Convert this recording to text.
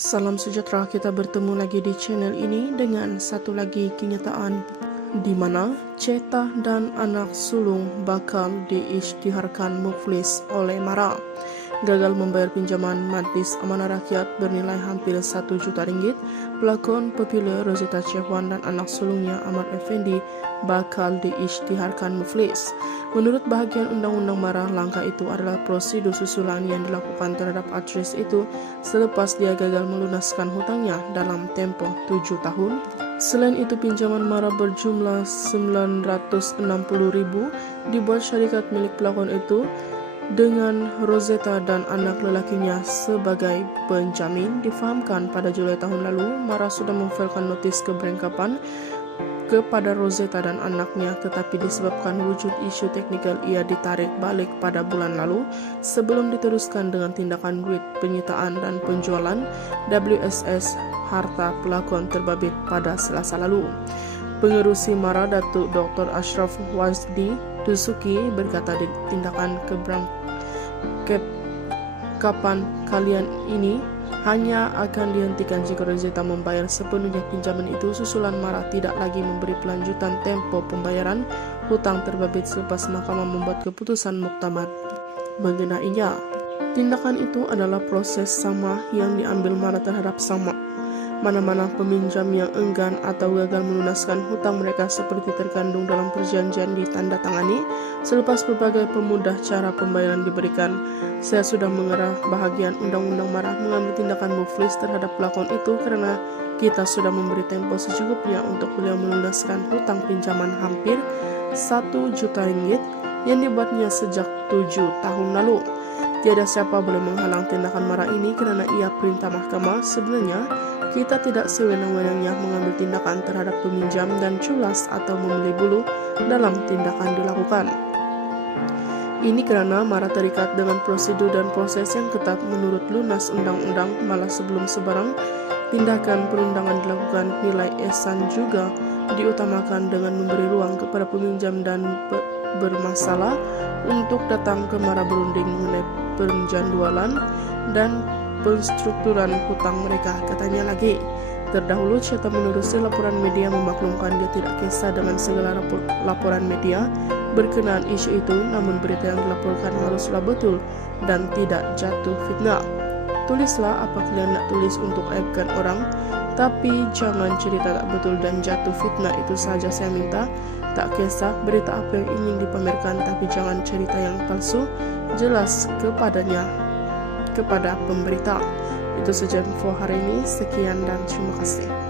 Salam sejahtera, kita bertemu lagi di channel ini dengan satu lagi kenyataan di mana Ceta dan anak sulung bakal diisytiharkan muflis oleh Mara. Gagal membayar pinjaman Majlis Amanah Rakyat bernilai hampir 1 juta ringgit, pelakon populer Rosita Chehwan dan anak sulungnya Ahmad Effendi bakal diisytiharkan muflis. Menurut bahagian Undang-Undang Mara, langkah itu adalah prosedur susulan yang dilakukan terhadap aktris itu selepas dia gagal melunaskan hutangnya dalam tempoh 7 tahun. Selain itu, pinjaman Mara berjumlah 960.000 dibuat syarikat milik pelakon itu dengan Rosetta dan anak lelakinya sebagai penjamin. Difahamkan pada Julai tahun lalu, Mara sudah memfailkan notis keberangkapan kepada Rosetta dan anaknya, tetapi disebabkan wujud isu teknikal ia ditarik balik pada bulan lalu sebelum diteruskan dengan tindakan duit penyitaan dan penjualan WSS harta pelakon terbabit pada Selasa lalu. Pengerusi Mara, Datuk Dr. Ashraf Wazdi Dusuki, berkata di tindakan kapan kalian ini hanya akan dihentikan jika Rosetta membayar sepenuhnya pinjaman itu. Susulan Mara tidak lagi memberi pelanjutan tempo pembayaran hutang terbabit selepas mahkamah membuat keputusan muktamad mengenainya. Tindakan itu adalah proses sama yang diambil Mara terhadap mana-mana peminjam yang enggan atau gagal melunaskan hutang mereka seperti terkandung dalam perjanjian ditandatangani. Selepas berbagai pemudah cara pembayaran diberikan, saya sudah mengerah bahagian Undang-Undang Mara mengambil tindakan muflis terhadap pelakon itu karena kita sudah memberi tempo secukupnya untuk beliau melunaskan hutang pinjaman hampir 1 juta ringgit yang dibuatnya sejak 7 tahun lalu. Tiada siapa boleh menghalang tindakan Mara ini kerana ia perintah mahkamah. Sebenarnya, kita tidak sewenang-wenangnya mengambil tindakan terhadap peminjam dan culas atau membeli bulu dalam tindakan dilakukan. Ini kerana Mara terikat dengan prosedur dan proses yang ketat menurut lunas undang-undang. Malah sebelum sebarang tindakan perundangan dilakukan, nilai ihsan juga diutamakan dengan memberi ruang kepada peminjam dan bermasalah untuk datang ke Mara berunding mengenai penjadwalan dan penstrukturan hutang mereka. Katanya lagi, terdahulu Ceta menerusi laporan media memaklumkan dia tidak kisah dengan segala laporan media berkenaan isu itu, namun berita yang dilaporkan haruslah betul dan tidak jatuh fitnah. Tulislah apa kalian nak tulis untuk aibkan orang, tapi jangan cerita tak betul dan jatuh fitnah, itu saja saya minta. Tak kisah berita apa yang ingin dipamerkan, tapi jangan cerita yang palsu, jelas kepada pemberita. Itu saja info hari ini. Sekian dan terima kasih.